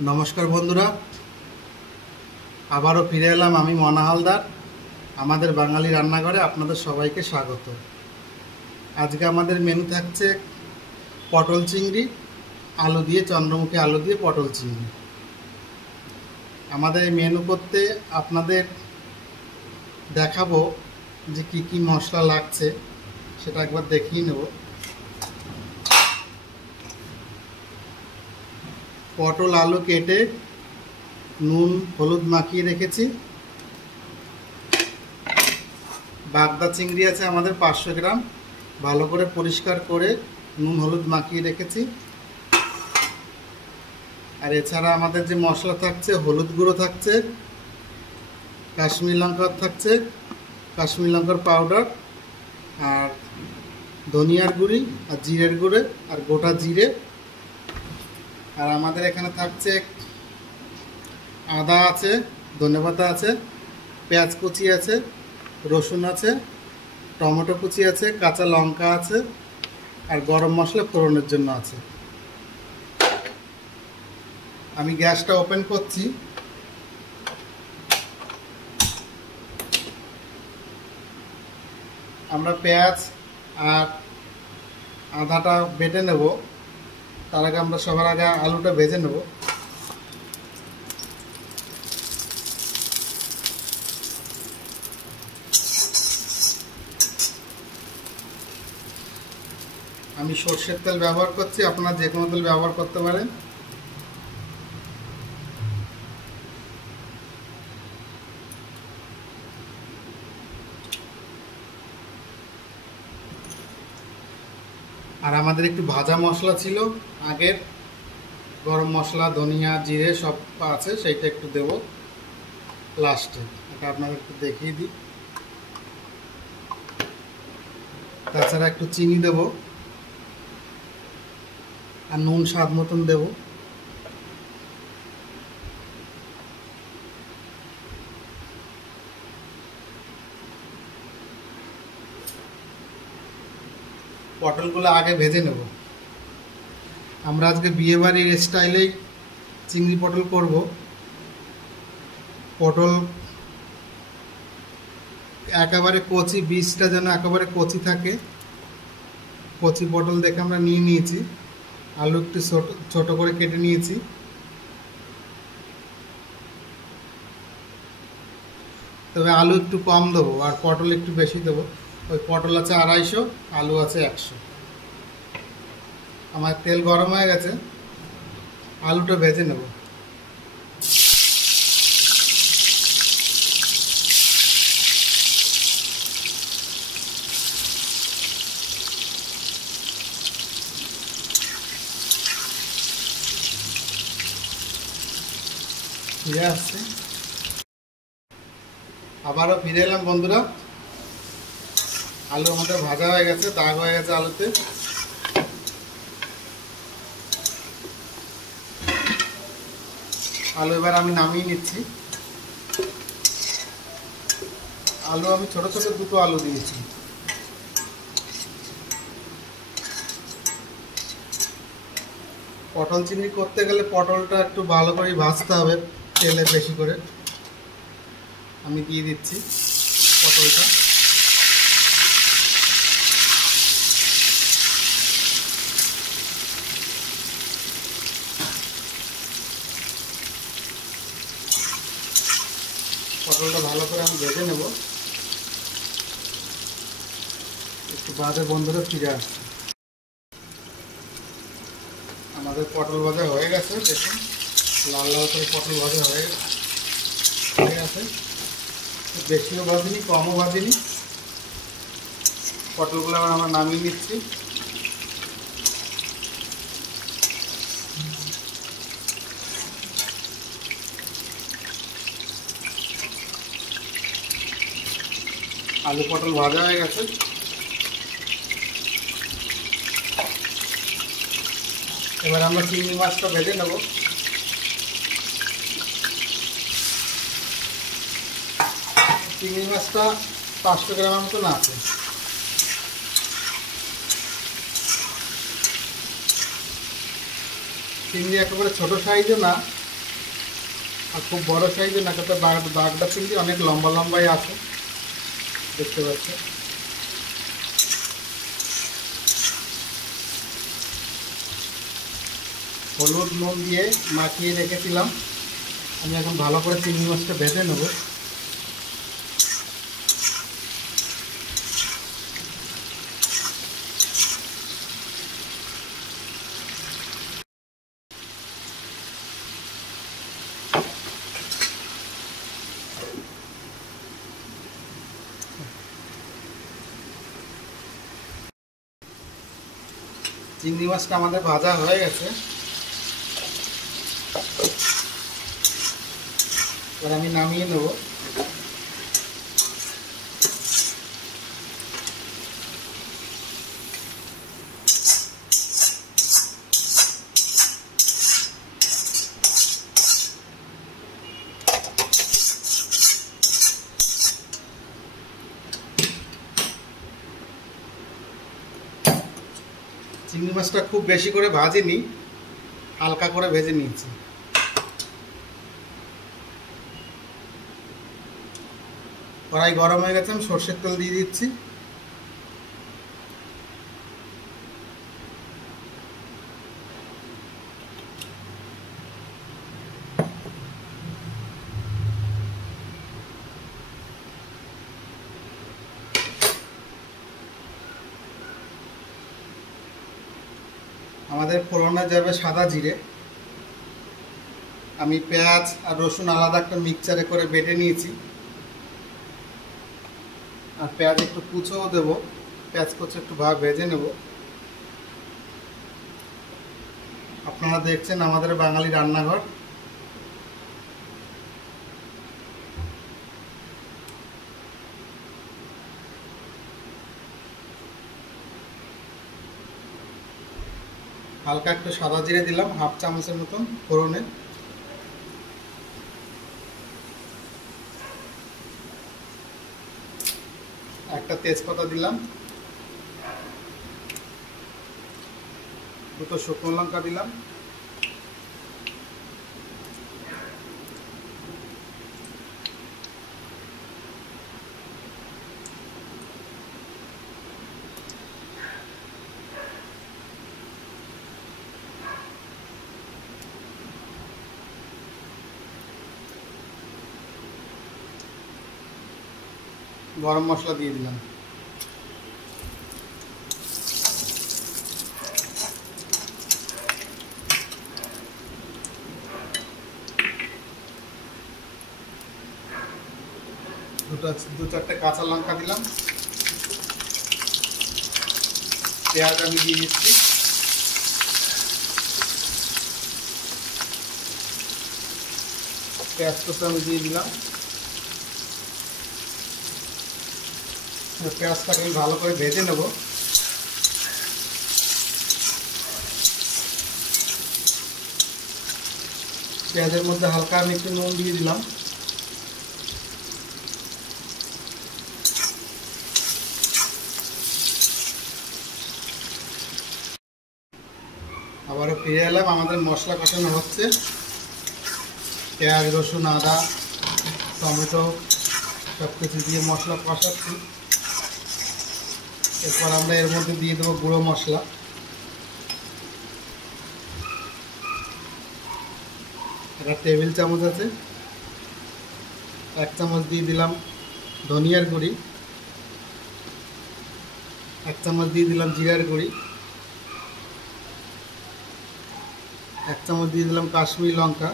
नमस्कार बंधुरा आबारो फिरे एलाम आमी मना हालदार आमादेर बांगाली रान्नाघरे आपनादेर सबाइके स्वागत। आज के आमादेर मेनू थाकছে पटल चिंगड़ी आलू दिए चंद्रमुखी आलू दिए पटल चिंगड़ी। आमादेर मेनू करते आपनादेर देखाबो जे की मशला लागছে सेटा एकबार देखिए नेब। पटल आलू केटे नून हलुद माखिए रेखेছি। बागदा चिंगड़ी আছে আমাদের 500 গ্রাম, ভালো করে পরিষ্কার করে নুন হলুদ মাখিয়ে রেখেছি। আর এছাড়া আমাদের যে মশলা থাকছে হলুদ গুঁড়ো থাকছে, কাশ্মীরি লঙ্কা থাকছে, কাশ্মীরি লঙ্কার পাউডার, আর ধনিয়ার গুঁড়ি আর জিরের গুঁড়ো আর গোটা জিরে। আর আমাদের এখানে থাকছে আদা আছে, ধনেপাতা আছে, পেঁয়াজ কুচি আছে, রসুন আছে, টমেটো কুচি আছে, কাঁচা লঙ্কা আছে আর গরম মশলা ফোড়নের জন্য আছে। আমি গ্যাসটা ওপেন করছি। আমরা পেঁয়াজ আর আদাটা বেটে নেব। তার আগে আমরা সবার আগে আলুটা ভেজে নেব। আমি সরষের তেল ব্যবহার করছি, আপনারা যে কোনো তেল ব্যবহার করতে পারেন। আর আমাদের একটু ভাজা মশলা ছিল আগের, গরম মশলা ধনিয়া জিরে সব আছে, সেইটা একটু দেব লাস্টে। এটা আপনাদের একটু দেখিয়ে দিই। তাছাড়া একটু চিনি দেব আর নুন স্বাদ মতন দেব। পটলগুলো আগে ভেজে নেব। আমরা আজকে বিয়ে বাড়ির স্টাইলেই চিংড়ি পটল করব। পটল একেবারে কচি, বীজটা যেন একেবারে কচি থাকে, কচি পটল দেখে আমরা নিয়ে নিয়েছি। আলু একটু ছোট করে কেটে নিয়েছি। তবে আলু একটু কম দেবো আর পটল একটু বেশি দেবো। ওই পটল আছে 250, আলু আছে 100। আমার তেল গরম হয়ে গেছে, আলুটা ভেজে নেব। ফিরে আসছে, আবারও ফিরে এলাম বন্ধুরা। আলু আমাদের ভাজা হয়ে গেছে, দাগ হয়ে গেছে আলুতে। আলু এবার আমি নামিয়ে নিচ্ছি। আলু আমি ছোট ছোট দুটো আলু দিয়েছি। পটল চিংড়ি করতে গেলে পটলটা একটু ভালো করে ভাজতে হবে তেলে বেশি করে। আমি দিয়ে দিচ্ছি পটলটা। পটলটা ভালো করে আমি ভেজে নেব। একটু বাদে বন্ধুরা ফিরে আসছে। আমাদের পটল ভাজা হয়ে গেছে, দেখুন লাল লাল করে পটল ভাজা হয়ে গেছে। বেশিও ভাজিনি কমও ভাজিনি। পটলগুলো আবার আমরা নামিয়ে নিচ্ছি। আলু পটল ভাজা হয়ে গেছে। এবার আমরা চিংড়ি মাছটা ভেজে নেব। চিংড়ি মাছটা 500 গ্রামের মতন আছে। চিংড়ি একেবারে ছোট সাইজও না, আর খুব বড় সাইজের না, তাতে বাগদা চিংড়ি অনেক লম্বা লম্বাই আছে, দেখতে পাচ্ছেন। হলুদ নুন দিয়ে মাখিয়ে রেখেছিলাম। আমি এখন ভালো করে চিংড়ি মাছটা ভেজে নেব। চিংড়ি মাছটা আমাদের ভাজা হয়ে গেছে। এবার আমি নামিয়ে নেব। চিংড়ি মাছটা খুব বেশি করে ভাজিনি, হালকা করে ভেজে নিয়েছি। কড়াই গরম হয়ে গেছে, আমি সর্ষের তেল দিয়ে দিচ্ছি। আমাদের ফোড়নে যাবে সাদা জিরে। আমি পেঁয়াজ আর রসুন আলাদা একটা মিক্সচারে করে বেটে নিয়েছি। আর পেঁয়াজ একটু কুচোও দেবো, পেঁয়াজ কুচো একটু ভেজে নেব। আপনারা দেখছেন আমাদের বাঙালি রান্নাঘর। হালকা একটু সাদা জিরে দিলাম, হাফ চামচের মতন ফোড়নে। একটা তেজপাতা দিলাম, দুটো শুকনো লঙ্কা দিলাম, গরম মশলা দিয়ে দিলাম। দু চারটে কাঁচা লঙ্কা দিলাম। পেঁয়াজ আমি দিয়ে দিচ্ছি। পেঁয়াজ কুচি আমি দিয়ে দিলাম। পেঁয়াজটাকে আমি ভালো করে ভেজে নেব। পেঁয়াজের মধ্যে হালকা আমি একটু নুন দিয়ে দিলাম। আবারও ফিরে এলাম। আমাদের মশলা কষানো হচ্ছে। পেঁয়াজ রসুন আদা টমেটো সব কিছু দিয়ে মশলা কষাচ্ছি। এরপর আমরা এর মধ্যে দিয়ে দেবো গুঁড়ো মশলা। একটা টেবিল চামচ আছে, 1 চামচ দিয়ে দিলাম ধনিয়ার গুঁড়ি, 1 চামচ দিয়ে দিলাম জিরার গুঁড়ি, 1 চামচ দিয়ে দিলাম কাশ্মীরি লঙ্কা,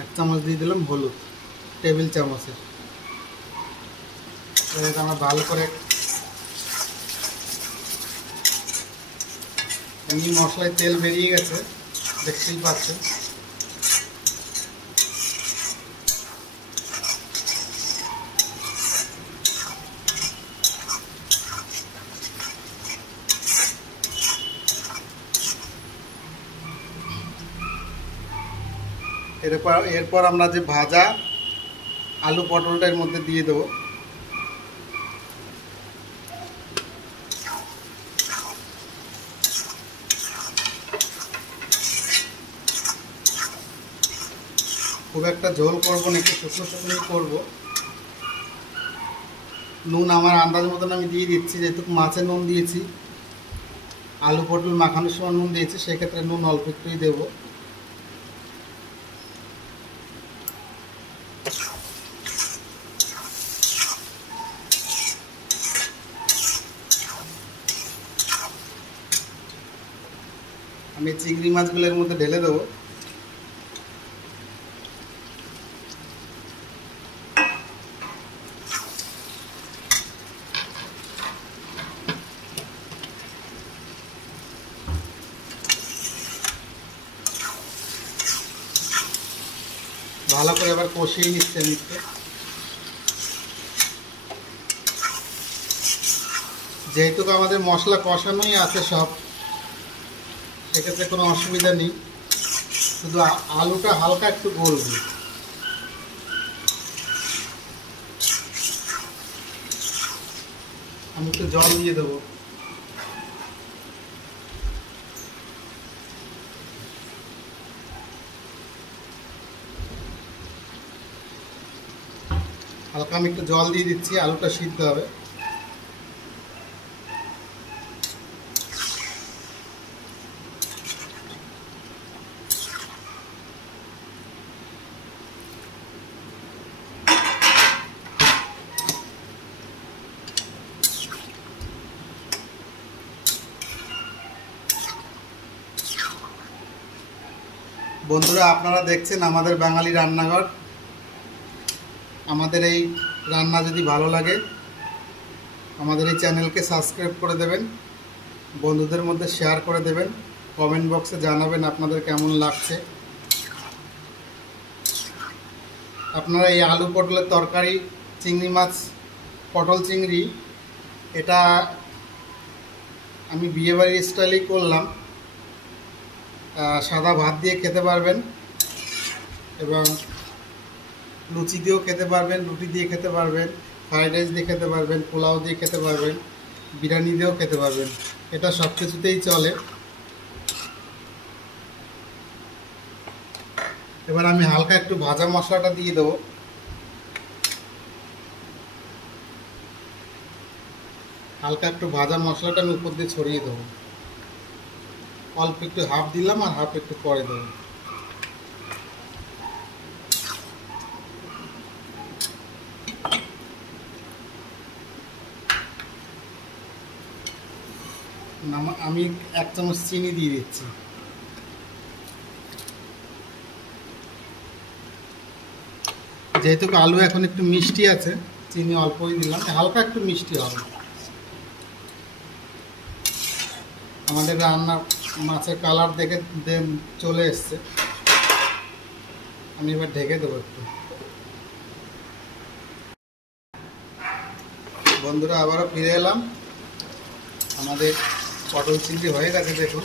1 চামচ দিয়ে দিলাম হলুদ টেবিল চামচের। এটা আমরা ভালো করে এমনি মশলায় তেল বেরিয়ে গেছে, দেখতেই পাচ্ছেন। এরপর আমরা যে ভাজা আলু পটলটা এর মধ্যে দিয়ে দেবো। খুব একটা ঝোল করবো না, একটু শুকনো শুকনোই করবো। নুন আমার আন্দাজ মতন আমি দিয়ে দিচ্ছি, যেহেতু মাছে নুন দিয়েছি, আলু পটল মাখানোর সময় নুন দিয়েছি, সেক্ষেত্রে নুন অল্প একটুই দেবো। আমি চিংড়ি মাছগুলোর মধ্যে ঢেলে দেবো। ভালো করে আবার কষিয়ে নিচ্ছে আমি একটু, যেহেতু আমাদের মশলা কষানোই আছে সব, সেক্ষেত্রে কোনো অসুবিধা নেই, শুধু আলুটা হালকা একটু গলবে। আমি একটু জল দিয়ে দেবো। হালকা আমি একটু জল দিয়ে দিচ্ছি, আলুটা সিদ্ধ হবে। বন্ধুরা, আপনারা দেখছেন আমাদের বাঙালি রান্নাঘর। আমাদের এই রান্না যদি ভালো লাগে, আমাদের এই চ্যানেলকে সাবস্ক্রাইব করে দেবেন, বন্ধুদের মধ্যে শেয়ার করে দেবেন, কমেন্ট বক্সে জানাবেন আপনাদের কেমন লাগছে। আপনারা এই আলু পটলের তরকারি, চিংড়ি মাছ, পটল চিংড়ি, এটা আমি বিয়েবাড়ির স্টাইলেই করলাম। সাদা ভাত দিয়ে খেতে পারবেন এবং লুচি দিয়েও খেতে পারবেন, রুটি দিয়ে খেতে পারবেন, ফ্রাইড রাইস দিয়ে খেতে পারবেন, পোলাও দিয়ে খেতে পারবেন, বিরিয়ানি দিয়েও খেতে পারবেন, এটা সব কিছুতেই চলে। এবার আমি হালকা একটু ভাজা মশলাটা দিয়ে দেবো। হালকা একটু ভাজা মশলাটা আমি উপর দিয়ে ছড়িয়ে দেবো। অল্প একটু হাফ দিলাম আর হাফ একটু পরে দেবো। আমি 1 চামচ চিনি দিয়ে দিচ্ছি। যেহেতু আলু এখন একটু মিষ্টি আছে, চিনি অল্পই দিলাম, হালকা একটু মিষ্টি হবে। আমাদের রান্না মাছের কালার দেখে চলে এসছে, আমি এবার ঢেকে দেবো একটু। বন্ধুরা, আবারও ফিরে এলাম। আমাদের পটল চিংড়ি হয়ে গেছে, দেখুন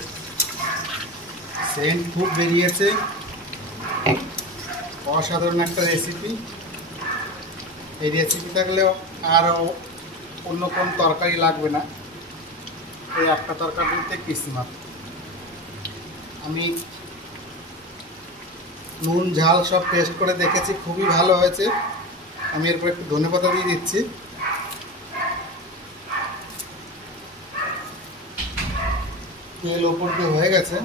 সেন্ট খুব বেরিয়েছে। অসাধারণ একটা রেসিপি। এই রেসিপি থাকলেও আর অন্য কোন তরকারি লাগবে না, এই একটা তরকারিতে কিস্তিমাত। আমি নুন ঝাল সব টেস্ট করে দেখেছি, খুবই ভালো হয়েছে। আমি এরপর একটু ধনেপাতা দিয়ে দিচ্ছি। তেল ওপর দিয়ে হয়ে গেছে।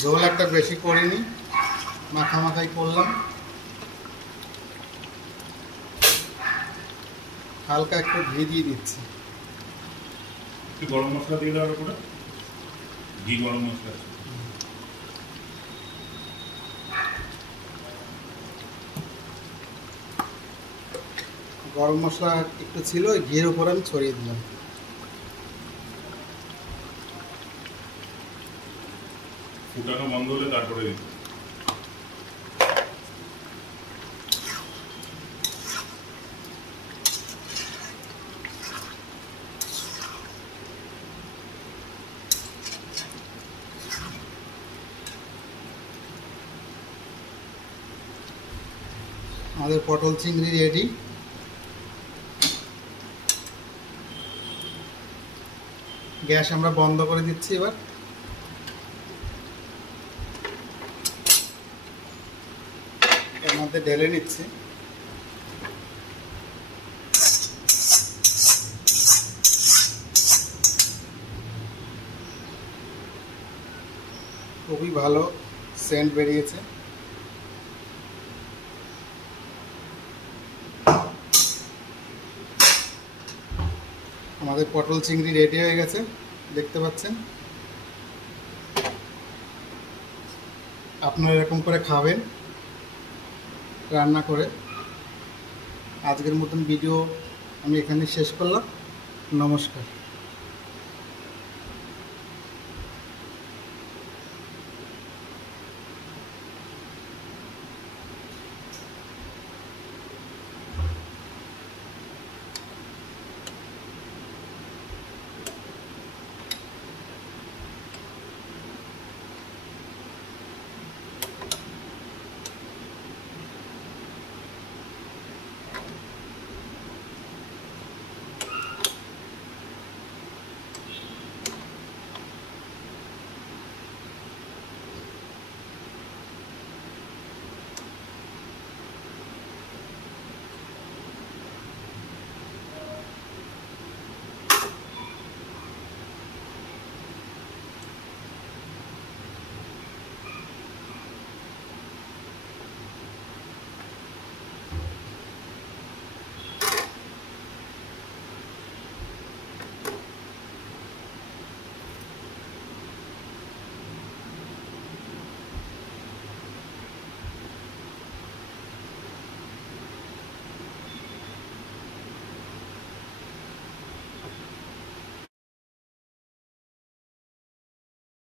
ঝোল একটা বেশি করিনি, মাখামাখাই করলাম। হালকা একটু ঘি দিয়ে দিচ্ছি। গরম মশলা দিয়ে দেওয়ার উপরে ঘি, গরম মশলা। গরম মশলা একটু ছিল, ওই ঘির উপর আমি ছড়িয়ে দিলাম। ফুটানো বন্ধ হলে তারপরে দিতে। আমাদের পটল চিংড়ি রেডি। গ্যাস আমরা বন্ধ করে দিচ্ছি। এবার মধ্যে ঢেলে নিচ্ছি। খুবই ভালো সেন্ট বেরিয়েছে। আমাদের পটল চিংড়ি রেডি হয়ে গেছে, দেখতে পাচ্ছেন। আপনারা এরকম করে খাবেন রান্না করে। আজকের মতন ভিডিও আমি এখানে শেষ করলাম। নমস্কার।